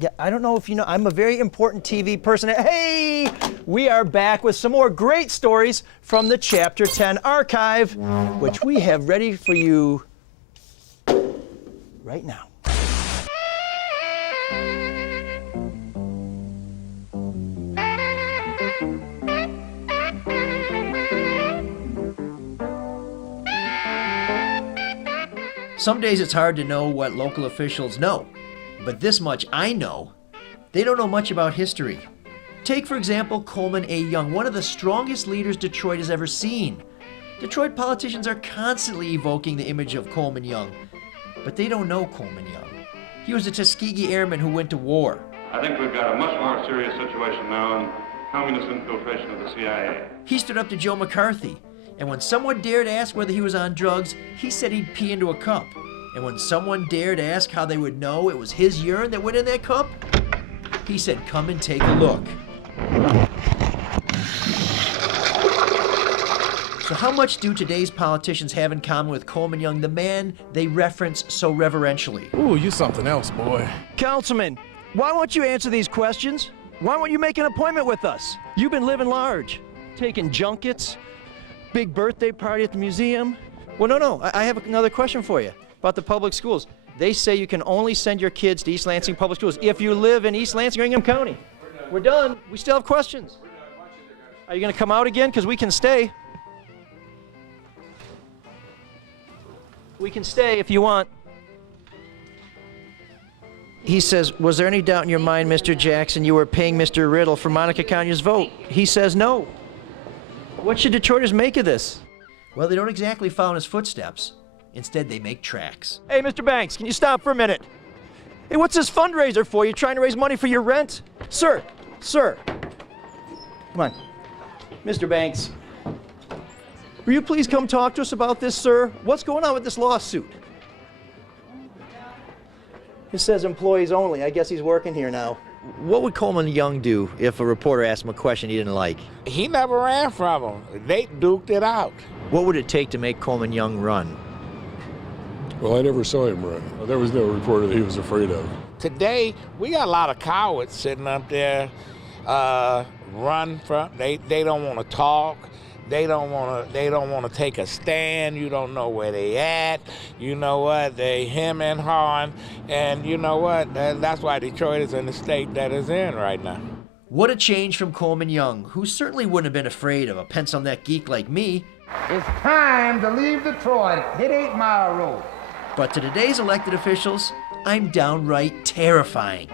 Yeah, I don't know if you know, I'm a very important TV person. Hey, we are back with some more great stories from the Chapter 10 archive, which we have ready for you right now. Some days it's hard to know what local officials know, but this much I know: they don't know much about history. Take, for example, Coleman A. Young, one of the strongest leaders Detroit has ever seen. Detroit politicians are constantly evoking the image of Coleman Young, but they don't know Coleman Young. He was a Tuskegee Airman who went to war. I think we've got a much more serious situation now in communist infiltration of the CIA. He stood up to Joe McCarthy, and when someone dared ask whether he was on drugs, he said he'd pee into a cup. And when someone dared ask how they would know it was his urine that went in that cup, he said, "Come and take a look." So how much do today's politicians have in common with Coleman Young, the man they reference so reverentially? Ooh, you something else, boy. Councilman, why won't you answer these questions? Why won't you make an appointment with us? You've been living large, taking junkets, big birthday party at the museum. Well, no, I have another question for you about the public schools. They say you can only send your kids to East Lansing Public Schools if you live in East Lansing or Ingham County. We're done. We still have questions. Are you going to come out again? Because we can stay. We can stay if you want. He says, was there any doubt in your mind, Mr. Jackson, you were paying Mr. Riddle for Monica Kanya's vote? He says no. What should Detroiters make of this? Well, they don't exactly follow in his footsteps. Instead, they make tracks. Hey, Mr. Banks, can you stop for a minute? Hey, what's this fundraiser for? You trying to raise money for your rent? Sir. Come on. Mr. Banks, will you please come talk to us about this, sir? What's going on with this lawsuit? It says employees only. I guess he's working here now. What would Coleman Young do if a reporter asked him a question he didn't like? He never ran from him. They duked it out. What would it take to make Coleman Young run? Well, I never saw him run. There was no reporter that he was afraid of. Today, we got a lot of cowards sitting up there, run from. They don't want to talk. They don't want to take a stand. You don't know where they at. You know what? They hem and hawing, and you know what? And that's why Detroit is in the state that it's in right now. What a change from Coleman Young, who certainly wouldn't have been afraid of a pencil neck geek like me. It's time to leave Detroit. Hit 8 Mile Road. But to today's elected officials, I'm downright terrifying.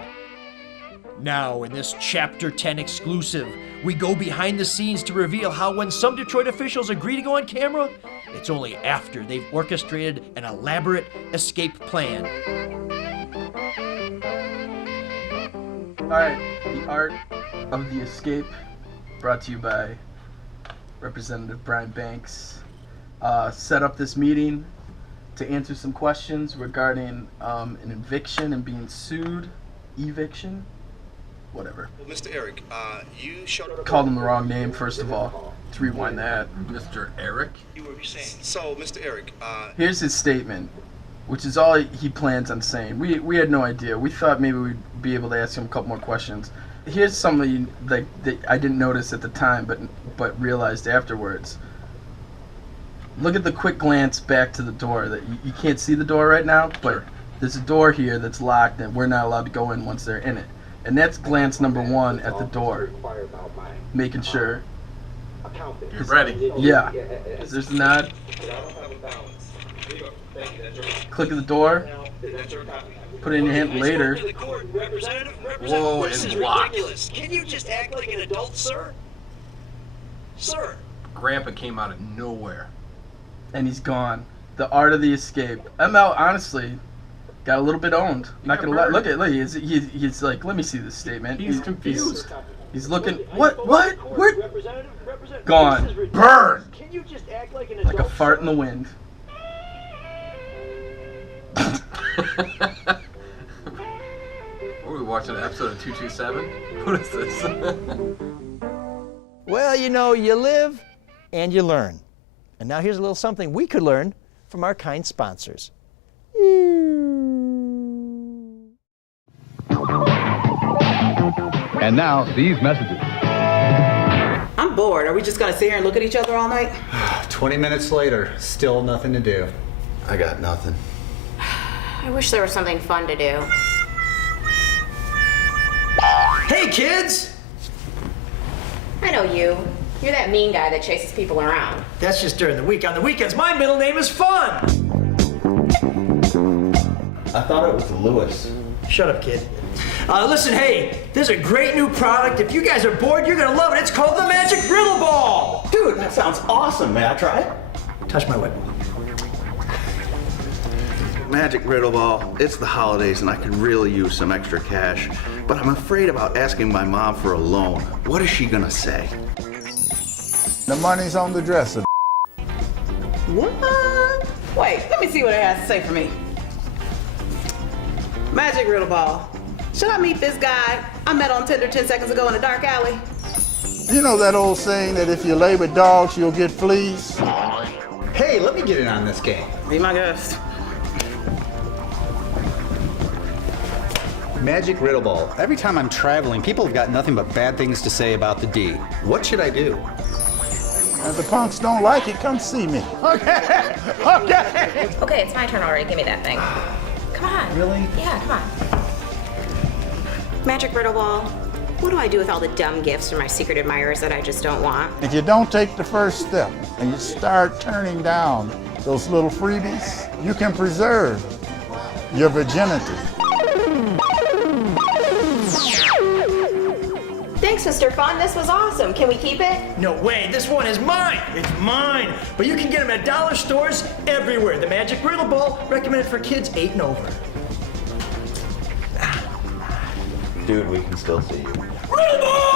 Now, in this Chapter 10 exclusive, we go behind the scenes to reveal how when some Detroit officials agree to go on camera, it's only after they've orchestrated an elaborate escape plan. All right, the art of the escape, brought to you by Representative Brian Banks, set up this meeting to answer some questions regarding an eviction and being sued, eviction, whatever. Well, Mr. Eric, you showed up. Called him the wrong name, first of all. Let's rewind that. Mr. Eric? You were saying. So, Mr. Eric, Here's his statement, which is all he plans on saying. We had no idea. We thought maybe we'd be able to ask him a couple more questions. Here's something that I didn't notice at the time, but realized afterwards. Look at the quick glance back to the door. That you can't see the door right now, but there's a door here that's locked, and we're not allowed to go in once they're in it. And that's glance number one at the door, making sure. you're ready. Yeah. There's a nod. Click of the door. Put it in your hand later. Whoa, it's locked. Can you just act like an adult, sir? Sir. Grandpa came out of nowhere. And he's gone. The art of the escape. ML honestly got a little bit owned. Not gonna lie. Look, he's like, let me see this statement. He's confused. He's looking. What? Where? Gone. Burned. Can you just act like an adult? Like a fart in the wind. What are we watching? An episode of 227? What is this? Well, you know, you live and you learn. And now here's a little something we could learn from our kind sponsors. And now, these messages. I'm bored. Are we just gonna sit here and look at each other all night? 20 minutes later, still nothing to do. I got nothing. I wish there was something fun to do. Hey, kids! I know you. You're that mean guy that chases people around. That's just during the week. On the weekends, my middle name is Fun! I thought it was Lewis. Shut up, kid. Listen, hey, there's a great new product. If you guys are bored, you're gonna love it. It's called the Magic Riddle Ball! Dude, that sounds awesome. May I try it? Touch my whip. Magic Riddle Ball. It's the holidays and I could really use some extra cash, but I'm afraid about asking my mom for a loan. What is she gonna say? The money's on the dresser. What? Wait, let me see what it has to say for me. Magic Riddle Ball. Should I meet this guy I met on Tinder 10 seconds ago in a dark alley? You know that old saying that if you lay with dogs, you'll get fleas? Hey, let me get in on this game. Be my guest. Magic Riddle Ball. Every time I'm traveling, people have got nothing but bad things to say about the D. What should I do? If the punks don't like it, come see me. Okay? Okay? Okay, it's my turn already. Give me that thing. Come on. Really? Yeah, come on. Magic Riddle Ball. What do I do with all the dumb gifts from my secret admirers that I just don't want? If you don't take the first step and you start turning down those little freebies, you can preserve your virginity. Thanks, Mr. Fun. This was awesome. Can we keep it? No way, this one is mine. It's mine. But you can get them at dollar stores everywhere. The Magic Riddle Ball, recommended for kids 8 and over. Dude, we can still see you. Riddle Ball!